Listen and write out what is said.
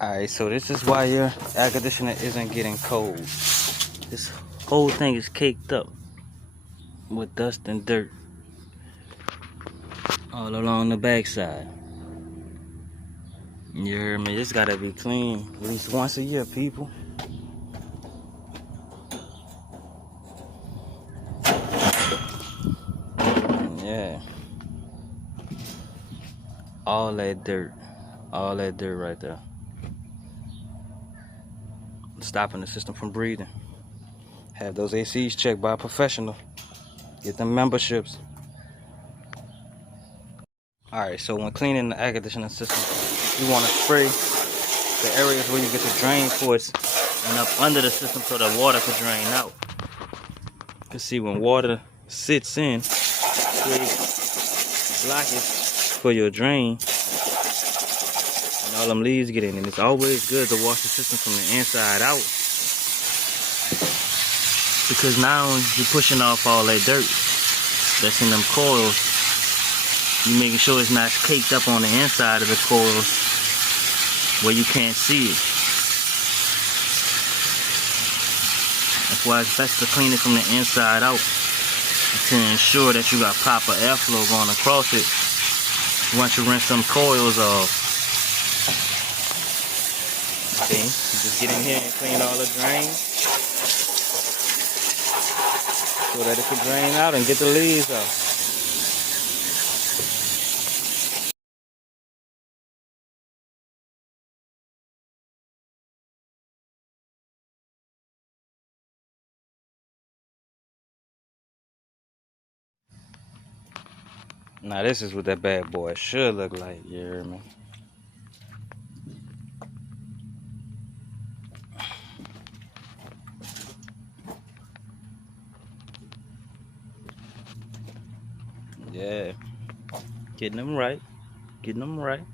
Alright, so this is why your air conditioner isn't getting cold. This whole thing is caked up with dust and dirt all along the backside. You heard me? This gotta be clean at least once a year, people. Yeah. All that dirt. All that dirt right there. Stopping the system from breathing. Have those ACs checked by a professional. Get them memberships. Alright, so when cleaning the air conditioning system, you want to spray the areas where you get the drain ports and up under the system so the water can drain out. You can see when water sits in, creates blockage for your drain, and all them leaves get in. And it's always good to wash the system from the inside out, because now you're pushing off all that dirt that's in them coils. You're making sure it's not caked up on the inside of the coils where you can't see it. That's why it's best to clean it from the inside out, to ensure that you got proper airflow going across it once you rinse them coils off. See, you just get in here and clean all the drains so that it can drain out and get the leaves out. Now this is what that bad boy should look like, you hear me? Yeah, getting them right, getting them right.